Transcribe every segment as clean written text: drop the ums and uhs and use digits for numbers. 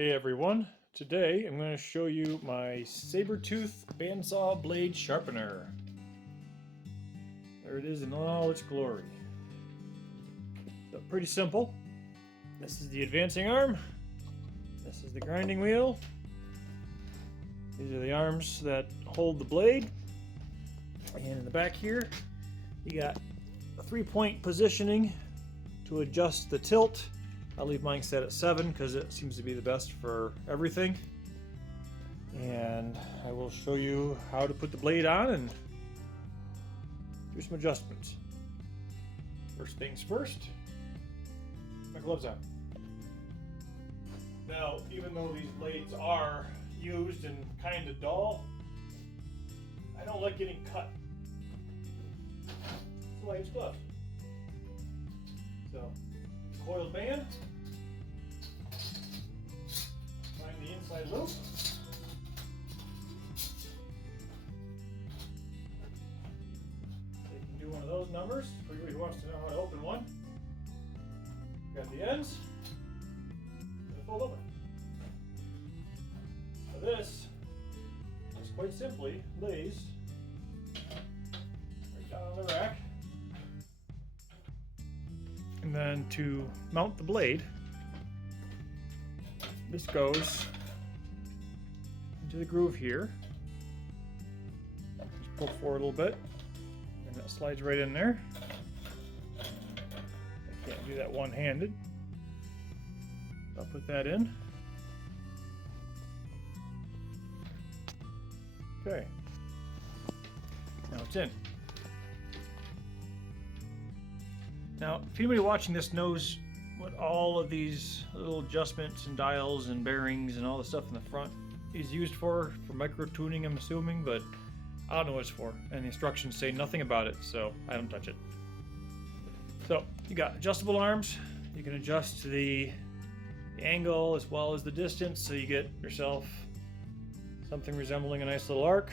Hey everyone, today I'm going to show you my SabreTooth bandsaw blade sharpener. There it is in all its glory. So pretty simple. This is the advancing arm. This is the grinding wheel. These are the arms that hold the blade. And in the back here, you got a 3-point positioning to adjust the tilt. I'll leave mine set at 7 because it seems to be the best for everything. And I will show you how to put the blade on and do some adjustments. First things first, my gloves on. Now, even though these blades are used and kind of dull, I don't like getting cut. So I use gloves. So, coiled band. Find the inside loop. So you can do one of those numbers for anybody who wants to know how to open one. Got the ends. And fold open. So this is quite simply lays right down on the rack. And then to mount the blade, this goes into the groove here. Just pull forward a little bit, and that slides right in there. I can't do that one-handed. I'll put that in. Okay. Now it's in. Now, if anybody watching this knows what all of these little adjustments and dials and bearings and all the stuff in the front is used for micro tuning, I'm assuming, but I don't know what it's for. And the instructions say nothing about it, so I don't touch it. So, you got adjustable arms. You can adjust the angle as well as the distance, so you get yourself something resembling a nice little arc.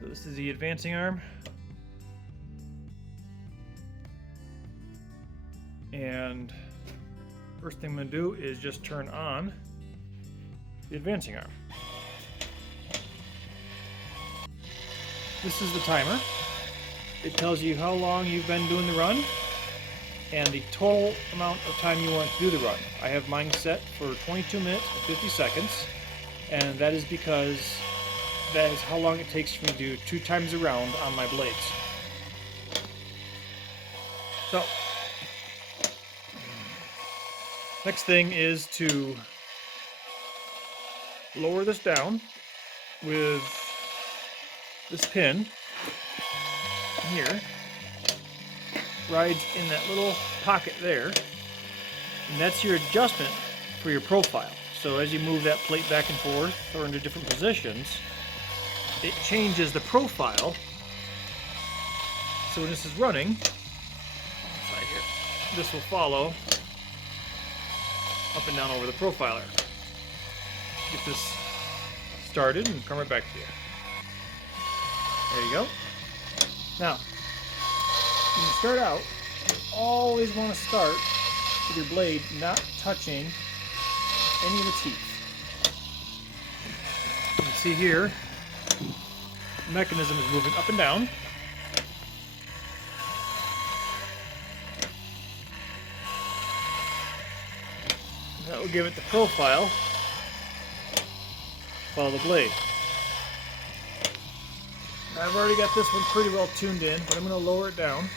So this is the advancing arm. And first thing I'm going to do is just turn on the advancing arm. This is the timer. It tells you how long you've been doing the run and the total amount of time you want to do the run. I have mine set for 22 minutes and 50 seconds, and that is because that is how long it takes for me to do 2 times around on my blades. So, next thing is to lower this down with this pin here. Rides in that little pocket there, and that's your adjustment for your profile. So as you move that plate back and forth or into different positions, it changes the profile. So when this is running, inside here, this will follow up and down over the profiler. Get this started and come right back to you. There you go. Now, when you start out, you always want to start with your blade not touching any of the teeth. You can see here, the mechanism is moving up and down. That will give it the profile to follow the blade. Now, I've already got this one pretty well tuned in, but I'm going to lower it down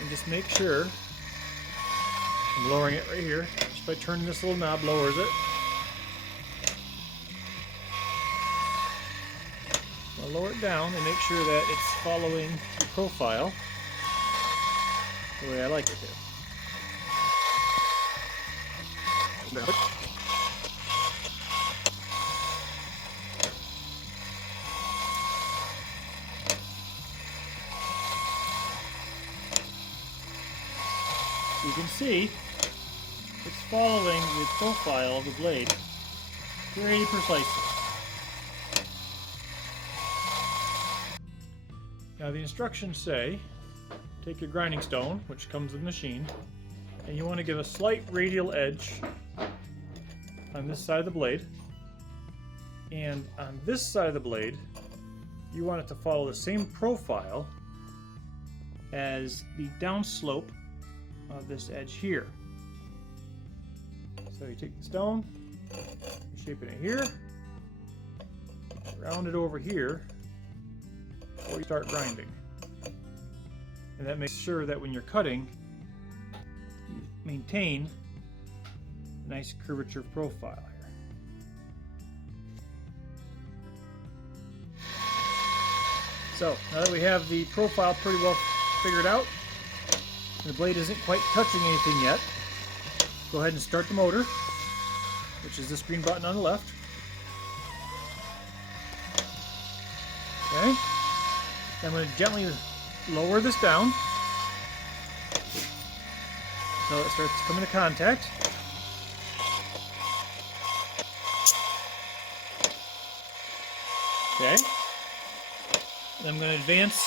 and just make sure I'm lowering it right here. Just by turning this little knob, lowers it. I'll lower it down and make sure that it's following the profile the way I like it to. You can see it's following the profile of the blade very precisely. Now the instructions say, take your grinding stone, which comes with the machine, and you want to give a slight radial edge on this side of the blade. And on this side of the blade, you want it to follow the same profile as the downslope of this edge here. So you take the stone, you shape it in here, round it over here before you start grinding. And that makes sure that when you're cutting, you maintain a nice curvature profile here. So now that we have the profile pretty well figured out, the blade isn't quite touching anything yet, go ahead and start the motor, which is this green button on the left. Okay, I'm going to gently lower this down so it starts to come into contact. Okay, then I'm going to advance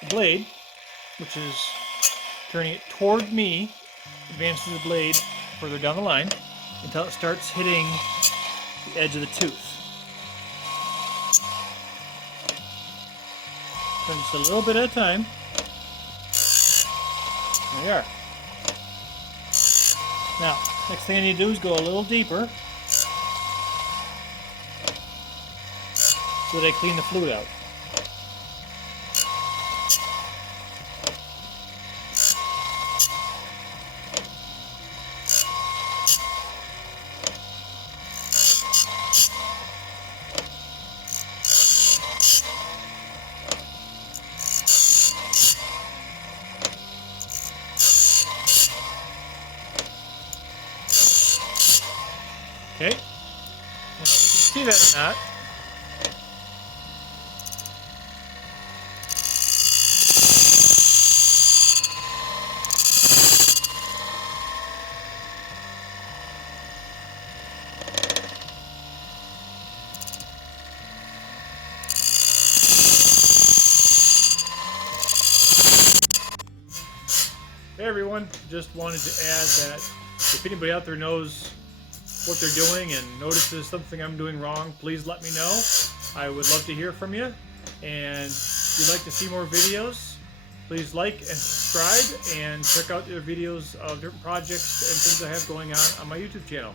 the blade, which is turning it toward me, advancing the blade further down the line until it starts hitting the edge of the tooth. Turn just a little bit at a time. There we are. Now, next thing I need to do is go a little deeper so that I clean the fluid out. Okay, if you can see that or not, hey everyone, just wanted to add that if anybody out there knows what they're doing and notices something I'm doing wrong, please let me know. I would love to hear from you. And if you'd like to see more videos, please like and subscribe and check out the videos of different projects and things I have going on my YouTube channel.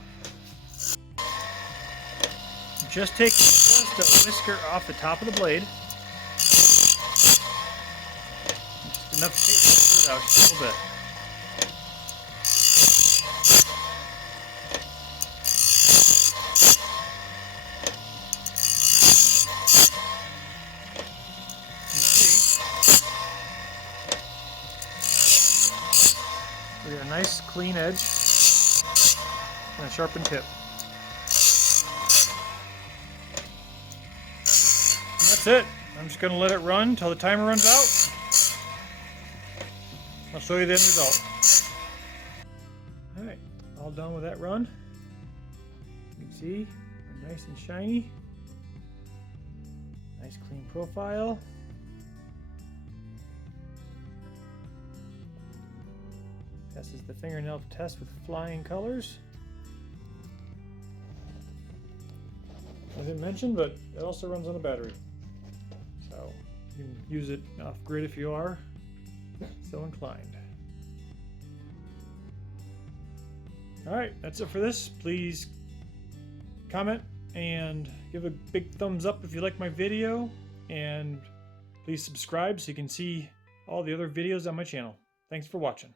Just take just a whisker off the top of the blade. Just enough to take the fluid out just a little bit. We got a nice clean edge and a sharpened tip. And that's it. I'm just going to let it run until the timer runs out. I'll show you the end result. Alright, all done with that run. You can see they're nice and shiny. Nice clean profile. Passes the fingernail test with flying colors. I didn't mention, but it also runs on a battery. So you can use it off grid if you are so inclined. Alright, that's it for this. Please comment and give a big thumbs up if you like my video. And please subscribe so you can see all the other videos on my channel. Thanks for watching.